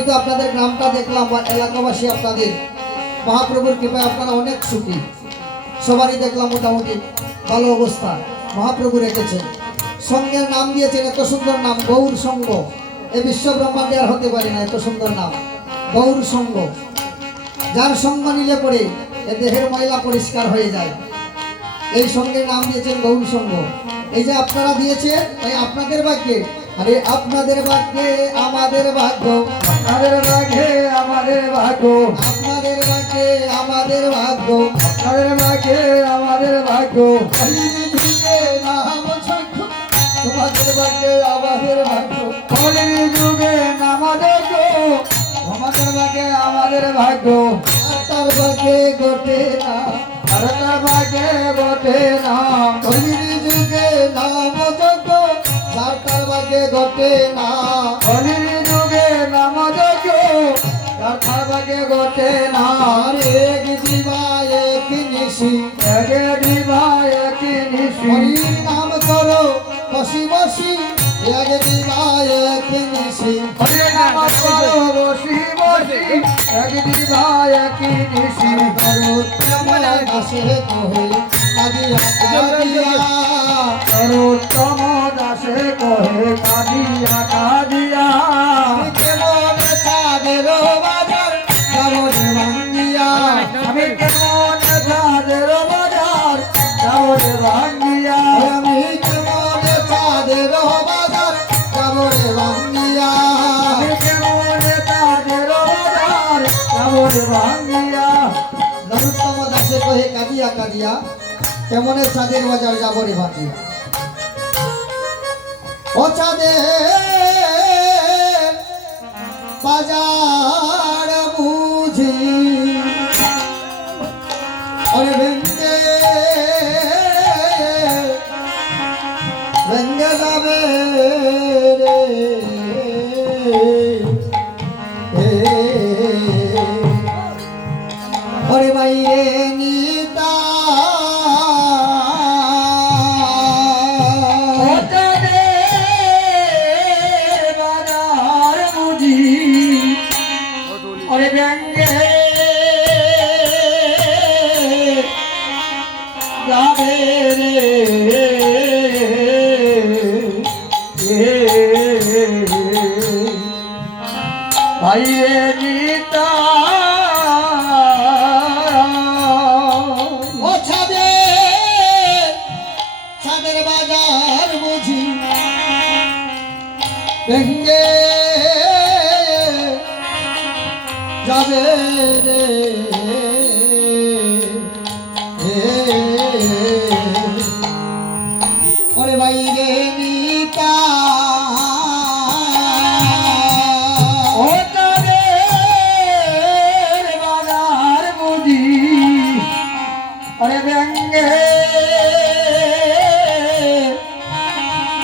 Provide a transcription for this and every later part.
আমি তো আপনাদের গ্রামটা দেখলাম বা এলাকাবাসী আপনাদের মহাপ্রভুর কৃপায় আপনারা অনেক সুখী। সবারই দেখলাম মোটামুটি ভালো অবস্থা। মহাপ্রভু রেখেছেন, সঙ্গের নাম দিয়েছেন এত সুন্দর নাম, গৌর সঙ্গ। এই বিশ্ব ব্রহ্মাণ্ডে আর হতে পারে না এত সুন্দর নাম, গৌর সঙ্গ। যার সঙ্গ নিলে পরে এ দেহের ময়লা পরিষ্কার হয়ে যায়। এই সঙ্গের নাম দিয়েছেন গৌর সঙ্গ। এই যে আপনারা দিয়েছেন, তাই আপনাদের ভাগ্যে, আরে আপনাদের ভাগ্যে আমাদের ভাগ্য, আপনাদের ভাগ্যে আমাদের ভাগ্য, আপনাদের ভাগ্যে আমাদের ভাগ্য, আপনাদের ভাগ্যে আমাদের ভাগ্য। তোমাদের ভাগ্যে আমাদের ভাগ্য, কলির যুগে নামাদের গো, আমাদের ভাগ্যে আমাদের ভাগ্য। তার ভাগ্যে ঘটে না, আর তার ভাগ্যে ঘটে না। কলির যুগে নাম যজ্ঞ, যার তার ভাগ্যে ঘটে না। কলির যুগে নামাদের গো, আর তার ভাগ্যে ঘটে না। আর এক দিবা এক নিশি, একে দিবা একই নিশি, হরির নাম করো বসি বসি, এক দিবা এক নিশি। হরে নাম করো বসি বসি, এক দিবা একই নিশি। করো তেমন দাসে কহে কাঁদিয়া কাঁদিয়া, সর্বোত্তম দাসে কহে কাঁদিয়া কাঁদিয়া। কেমন চাঁদের বাজার কেমন ভাঙ্গিয়া, আমি কেমন চাঁদের বাজার যাবর ভাঙ্গিয়া। আমি কেমন চাঁদের বাজার কেমন ভাঙ্গিয়া। আমি কেমন চাঁদের বাজার যাবর ভাঙ্গিয়া। নরোত্তম দাসে কহে কাঁদিয়া কাঁদিয়া, কেমনে চাঁদের বাজার যাবো রে ভাঙ্গিয়া। ও চাঁদের বাজার বুঝি ওরে ভেঙ্গে ভেঙ্গে যাবে রে ওরে বাইরে নিতা ও চাঁদের বাজার বুঝি ওরে ব্যঙ্গে যাবে রে। ভাইরে গীতা ও ছাদের ছাদের বাজার বুঝি ভেঙ্গে যাবে রে ওরে বাইরে নিতা ও চাঁদের বাজার বুঝি ওরে ব্যঙ্গে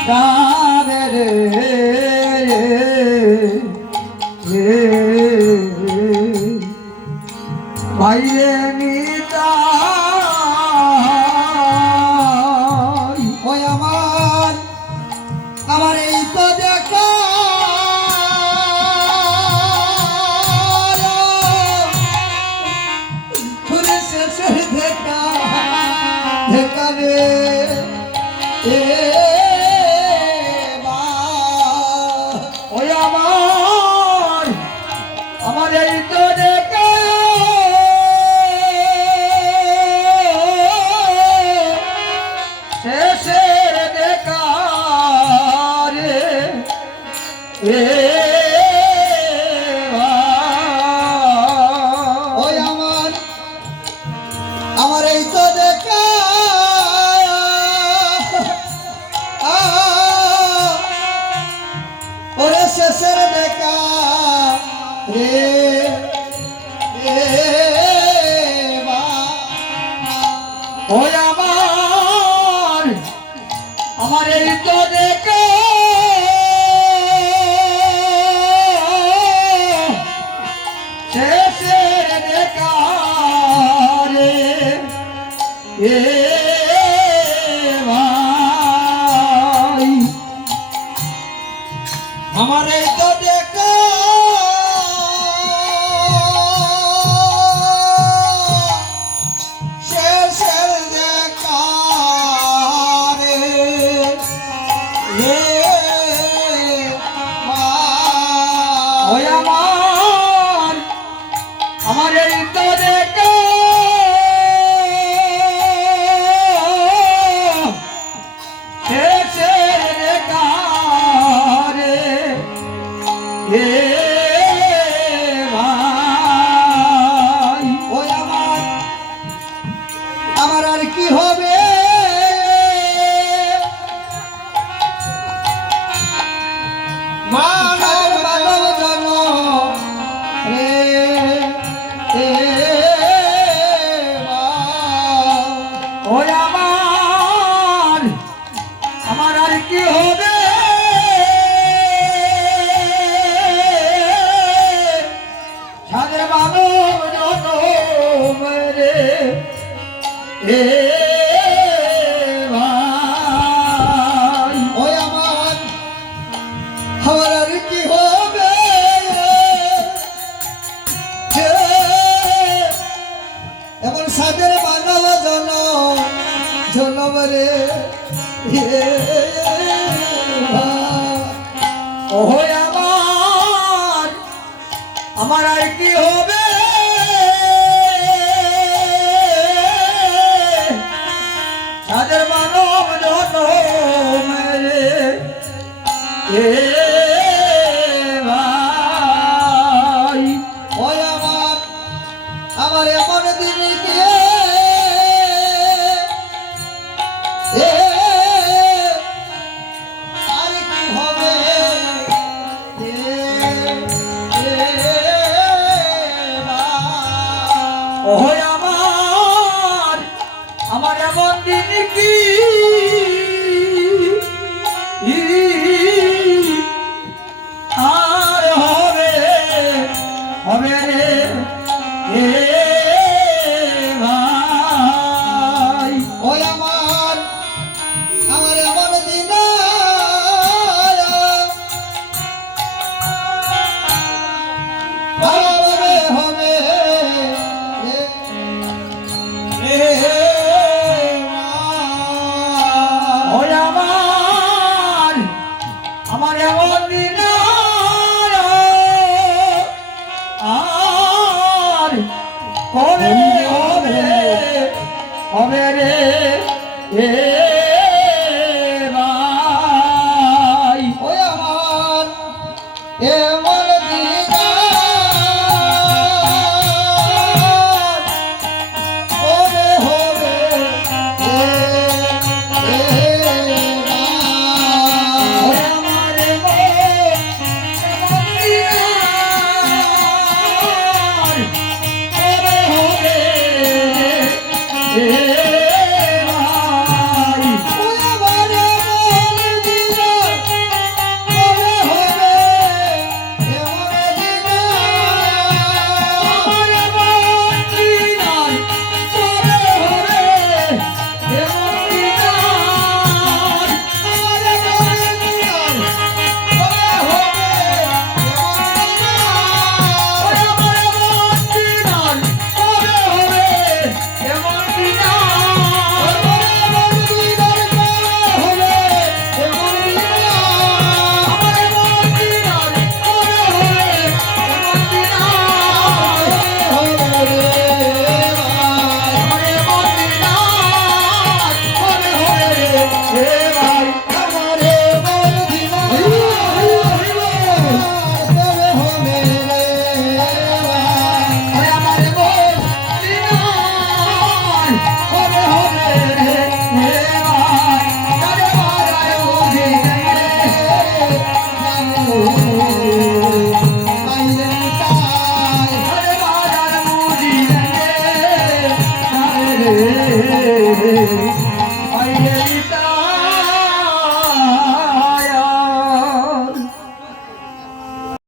যাবে রে। ভাইরে নিতা ওই আমার আমার এই তো দেখা ঘুরে শেষের দেখা দেখা রে এ মা। ওই আমার এই তো দেখা ওই আমার এই তো দেখো শেষের দেখা রে এ ভাই ওই আমার আর কি হবে মানব মানব জন রে এ ওই আমার আর কি হবে সাদের মানব জনম রে এ ভাই ওই আমার আর কি হবে যে এমন সাদের মানব জন জনম রে ওই আমার আর কি হবে সাদের মানব জনম রে এ ভাই ওই আমার এমন দিন গিয়ে এ আর কি হবে এ ওই আমার এমন দিন কি আর হবে রে এ